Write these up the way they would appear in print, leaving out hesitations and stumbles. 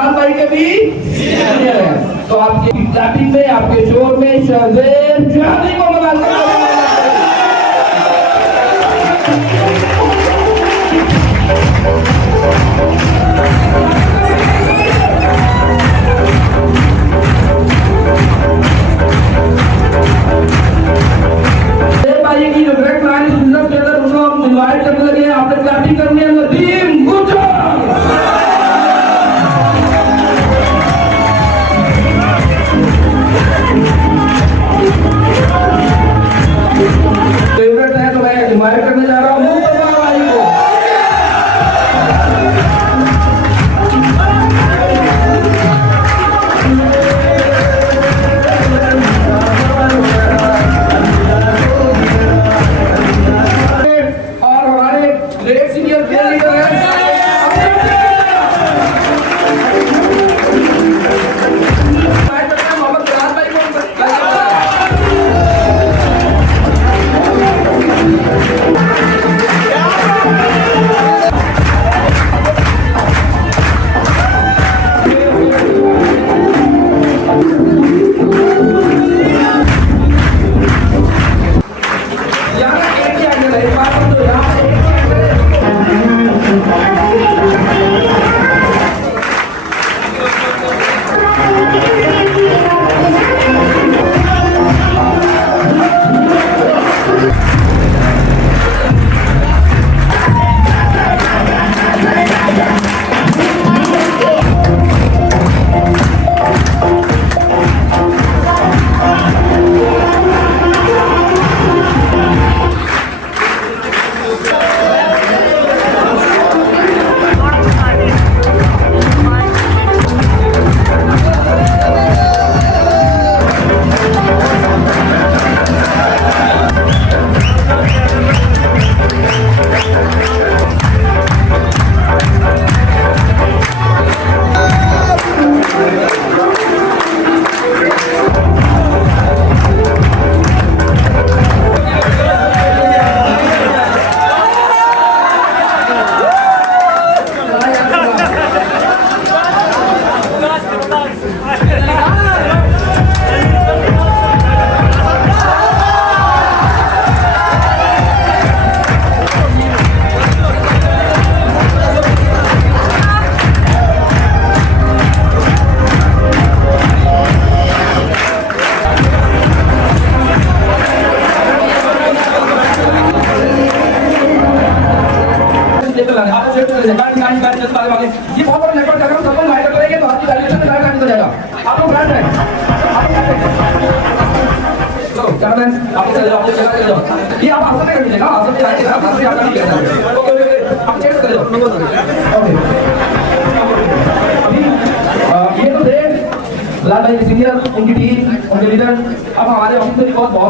इमरान भाई के भी सीनियर हैं। तो आपके क्लैपिंग में, आपके शोर में शहज़ैब शादी को मनाते हैं। ये बहुत बड़ा नेटवर्क अगर हम सबको इन्वाइट करेंगे तो आपकी वैल्यूएशन में नया हो जाएगा। आप लोग ब्रांड हैं, तो कैमरामैन आप चले जाओ, चले जाओ, ये आप आसन में कर दीजिएगा, आसन में आएंगे, आसन में आपका नहीं किया। ओके आप चेक कर लो। ओके अभी ये तो थे लाल भाई सीनियर, उनकी टीम, उनके लीडर। अब हमारे ऑफिस में बहुत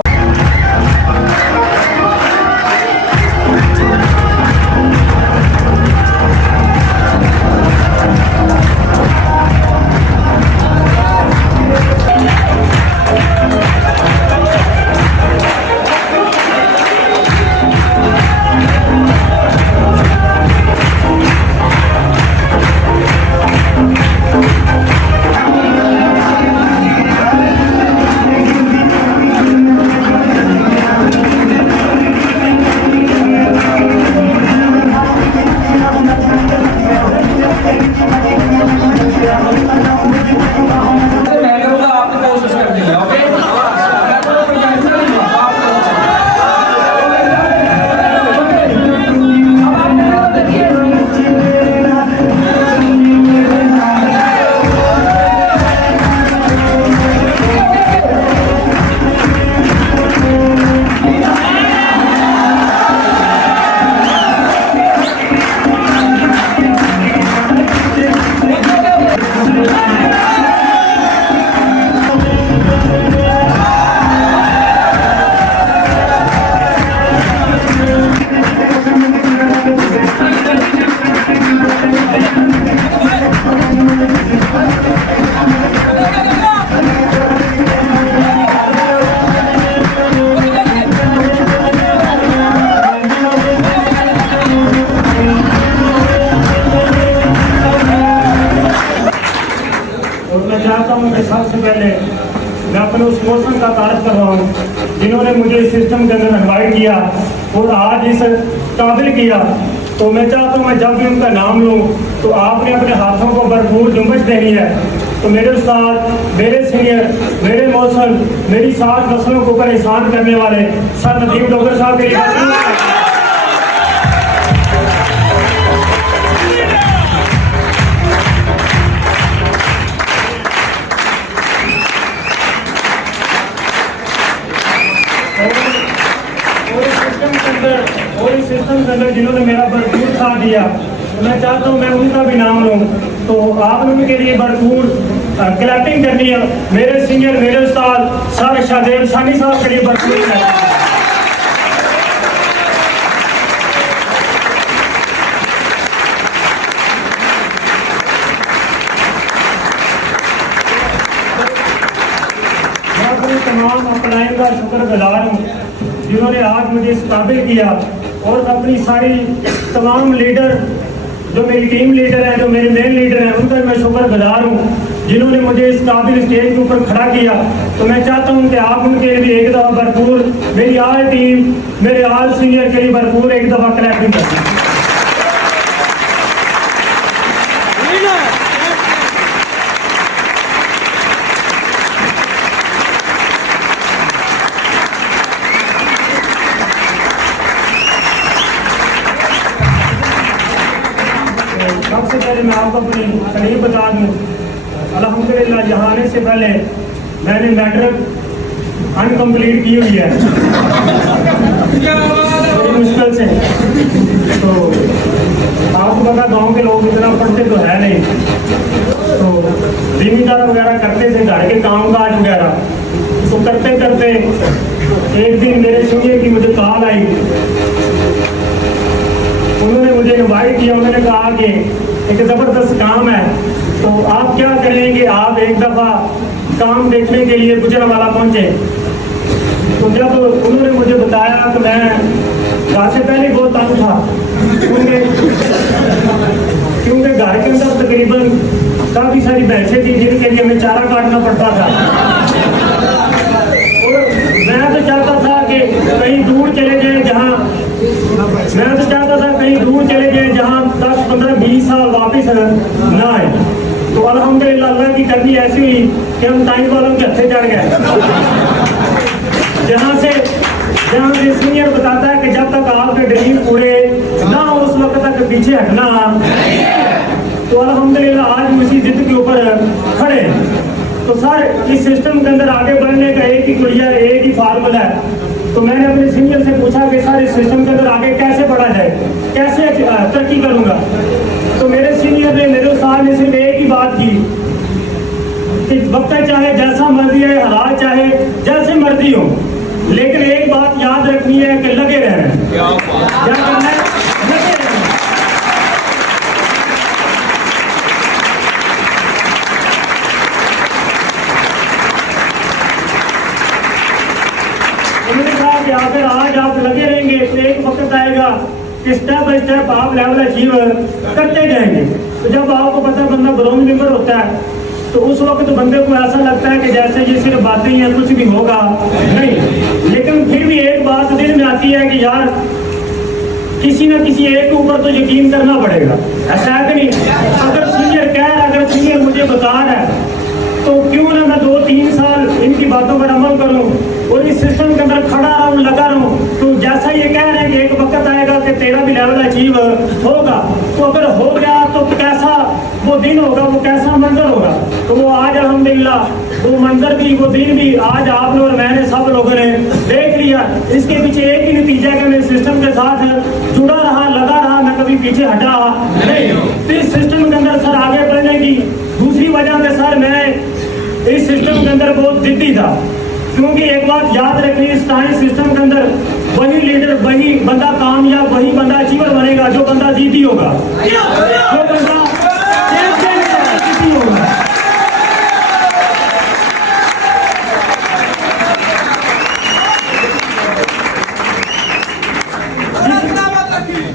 Thank you. मैं चाहता हूँ कि सबसे पहले मैं अपने उस मौसम का तारीफ करवाऊँ जिन्होंने मुझे इस सिस्टम के अंदर इन्वाइट किया और आज इस काबिल किया। तो मैं चाहता हूँ मैं जब भी उनका नाम लूँ तो आपने अपने हाथों को भरपूर जुम्बश देनी है। तो मेरे उस्ताद, मेरे सीनियर, मेरे मौसम, मेरी 60 नस्लों के ऊपर एहसान करने वाले सर नदीम डोगर साहब के लिए और इस सिस्टम के अंदर जिन्होंने मेरा भरपूर साथ दिया, तो मैं चाहता हूँ मैं उनका भी नाम लूँ। तो आपने उनके लिए भरपूर क्लैपिंग करनी है। मेरे सीनियर, मेरे उस्ताद सर शाहदेव सानी साहब के लिए भरपूर तमाम अपनाइन का शुक्रगुजार हूँ जिन्होंने आज मुझे इस काबिल किया और अपनी सारी तमाम लीडर जो मेरी टीम लीडर है, जो मेरे मेन लीडर हैं, उनका मैं शुक्रगुजार हूँ जिन्होंने मुझे इस काबिल स्टेज के ऊपर खड़ा किया। तो मैं चाहता हूँ कि आप उनके लिए एक दफ़ा भरपूर, मेरी आल टीम, मेरे आल सीनियर के लिए भरपूर एक दफ़ा क्लैपिंग करें। सबसे पहले मैं आपको अपनी तारीफ बता दूँ, अल्हम्दुलिल्लाह यहाँ आने से पहले मैंने मैट्रिक अनकम्प्लीट की हुई है बड़ी मुश्किल से। तो आपको पता गांव के लोग इतना पढ़ते तो है नहीं, तो जिम्मेदार वगैरह करते थे, घर के काम काज वगैरह। तो करते करते एक दिन मेरे सीनियर की मुझे कॉल आई, उन्होंने मुझे इनवाइट किया। उन्होंने कहा कि एक ज़बरदस्त काम है, तो आप क्या करेंगे, आप एक दफ़ा काम देखने के लिए गुजरांवाला पहुंचे। तो जब उन्होंने मुझे बताया तो मैं घर से पहले बहुत तंग था, क्योंकि घर के अंदर तकरीबन काफ़ी सारी भैंसें थी जिनके लिए हमें चारा काटना पड़ता था। और मैं तो चाहता था कि कहीं दूर चले जाए जहाँ 10, 15, 20 साल वापस ना आए। तो अल्हम्दुलिल्लाह अल्लाह की करनी ऐसी हुई कि हम टाइम वालों के हथे चढ़ गए। जहाँ से सीनियर बताता है कि जब तक आपके ड्रीम पूरे ना हो उस वक्त तक पीछे हटना। तो अल्हम्दुलिल्लाह आज उसी जिद के ऊपर खड़े। तो सर इस सिस्टम के अंदर आगे बढ़ने का एक ही कुलिया, एक ही फार्मूला है। तो मैंने अपने सीनियर से पूछा कि सर इस सिस्टम के अंदर आगे कैसे बढ़ा जाए, कैसे तरक्की करूंगा। तो मेरे सीनियर ने, मेरे उस्ताद ने सिर्फ एक ही बात की कि वक्त चाहे जैसा मर्जी है, हालात चाहे जैसे मर्जी हो, लेकिन एक बात याद रखनी है कि लगे रहना। क्या करना है, लगे रहना। उन्होंने कहा कि अगर आज आप लगे रहेंगे तो एक वक्त आएगा कि स्टेप बाय स्टेप आप लेवल अचीव करते जाएंगे। तो जब आपको पता है बंदा ब्रोंज मेंबर होता है तो उस वक्त बंदे को ऐसा लगता है कि जैसे ये सिर्फ बातें ही हैं, कुछ भी होगा नहीं। लेकिन फिर भी एक बात दिल में आती है कि यार किसी न किसी एक के ऊपर तो यकीन करना पड़ेगा। ऐसा है कि नहीं? अगर सीनियर मुझे बता रहा है तो क्यों ना मैं 2-3 साल इनकी बातों पर अमल करूं और इस सिस्टम के अंदर खड़ा रहूं, लगा रहूं। तो जैसा ये कह रहे हैं कि एक वक्त आएगा कि तेरा भी लेवल अचीव होगा, तो अगर हो गया तो कैसा वो दिन होगा, वो कैसा मंजर होगा। तो वो आज अल्हम्दुलिल्लाह वो मंजर भी, वो दिन भी आज आपने और मैंने सब लोगों ने देख लिया। इसके पीछे एक ही नतीजा है कि मैं सिस्टम के साथ जुड़ा रहा, लगा रहा, मैं कभी पीछे हटा नहीं। तो इस सिस्टम के अंदर सर आगे बढ़ने की दूसरी वजह से सर मैं इस सिस्टम के अंदर बहुत जिद्दी था, क्योंकि एक बात याद रखनी, इस टाइम सिस्टम के अंदर वही लीडर, वही बंदा कामयाब, वही बंदा अचीवर बनेगा जो बंदा जीती होगा, जो बंदा जीती होगा।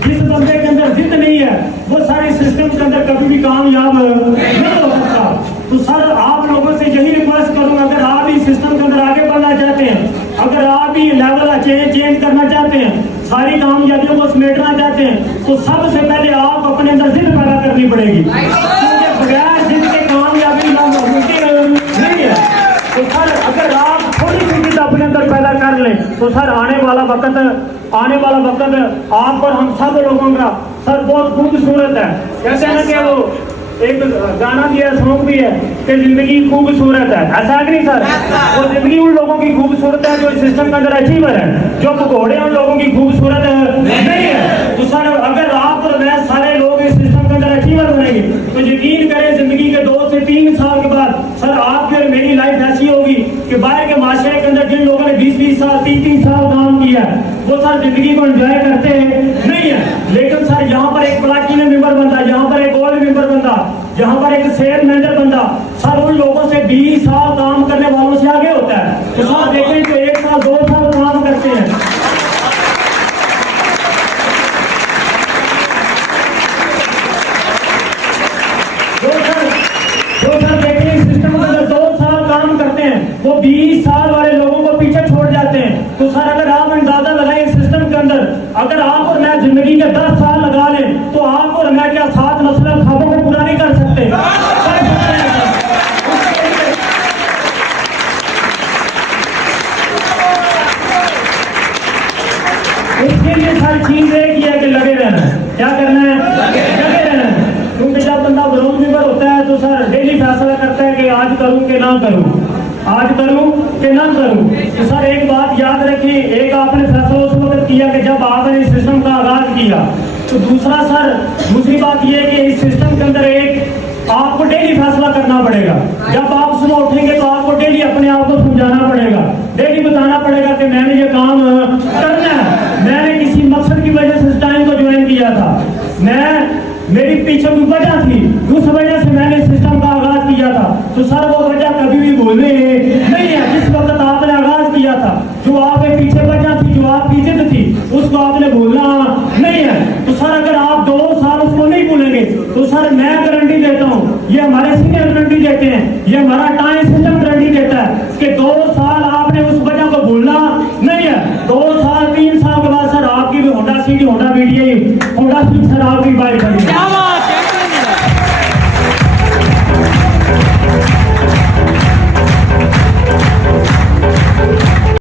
जिस बंदे के अंदर जिद नहीं है वो सारे सिस्टम के अंदर कभी भी कामयाब नहीं हो सकता। तो सर आप लोग तो सबसे पहले आप अपने अंदर जिद पैदा करनी पड़ेगी, क्योंकि बगैर जिद के कामयाबी मुमकिन नहीं है। तो सर अगर आप थोड़ी सी जिद अपने अंदर पैदा कर लें तो सर आने वाला वक्त आप और हम सब लोगों का सर बहुत खूबसूरत है। कहते हैं ना कि वो एक गाना भी है, सॉन्ग भी है कि जिंदगी खूबसूरत है, ऐसा है कि नहीं सर? वो जिंदगी उन लोगों की खूबसूरत है जो इस सिस्टम के अंदर अचीवर है, जो भगोड़े उन लोगों की खूबसूरत नहीं है। तो सर अगर आप और मैं सारे लोग इस सिस्टम के अंदर अचीवर बनेंगे तो यकीन करें जिंदगी के 2 से 3 साल के बाद सर आपकी और मेरी लाइफ ऐसी होगी कि बाहर के माशरे के अंदर जिन लोगों ने 20-20 साल 30-30 साल काम किया है वो सर जिंदगी को एंजॉय करते हैं नहीं है। लेकिन सर यहाँ पर एक प्लाटिनम मेंबर बनता, यहाँ पर एक गोल्ड मेंबर बनता, यहाँ पर एक शेयर मैनेजर बनता, सर उन लोगों से 20 साल काम करने वालों से आगे होता है। तो सर देखें तो 1 साल 2 साल काम करते हैं। जो सर देखें इस सिस्टम के अंदर 2 साल काम करते हैं वो 20 साल वाले लोगों को पीछे छोड़ जाते हैं। तो सर अगर आप अंदाजा लगाएं इस सिस्टम के अंदर अगर आप और मैं जिंदगी के 10 साल लगा लें तो आप और मैं क्या 7 नस्ल ख्वाबों को पूरा नहीं कर सकते? इसके लिए सारी चीज एक ही है कि लगे रहना है। क्या करना है? लगे रहना है। क्योंकि जब बंदा ब्रोंज मेंबर होता है तो सर डेली फैसला करता है कि आज करूं कि ना करूं, आज करूं कि ना करूं। तो सर एक बात याद रखें, एक आपने फैसला उस वक्त किया कि जब आपने इस सिस्टम का आगाज किया, तो दूसरी बात यह है कि इस सिस्टम के अंदर एक आपको डेली फैसला करना पड़ेगा। जब आप सुबह उठेंगे तो आपको डेली अपने आप को समझाना पड़ेगा, डेली बताना पड़ेगा कि मैंने ये काम करना है, मैंने किसी मकसद की वजह से इस टाइम को ज्वाइन किया था, मेरी पीछे कोई वजह थी, उस वजह से मैंने इस सिस्टम का आगाज किया था। तो सर वो वजह कभी भी भूलने नहीं है। जिस वक्त आपने आगाज किया था जो आपके पीछे वजह थी, जो आपकी जिद थी, उसको आपने भूलना नहीं है। तो सर अगर आप 2 साल उसको नहीं भूलेंगे तो सर मैं गारंटी देता हूँ, ये हमारे सीनियर गारंटी देते हैं, ये हमारा टाइम सिस्टम गारंटी देता है कि 2 साल आपने उस वजह को भूलना नहीं है। 2 साल 3 साल के बाद सर आपकी भी Honda city, Honda video, Honda city sir आपकी बाइक खड़ी है।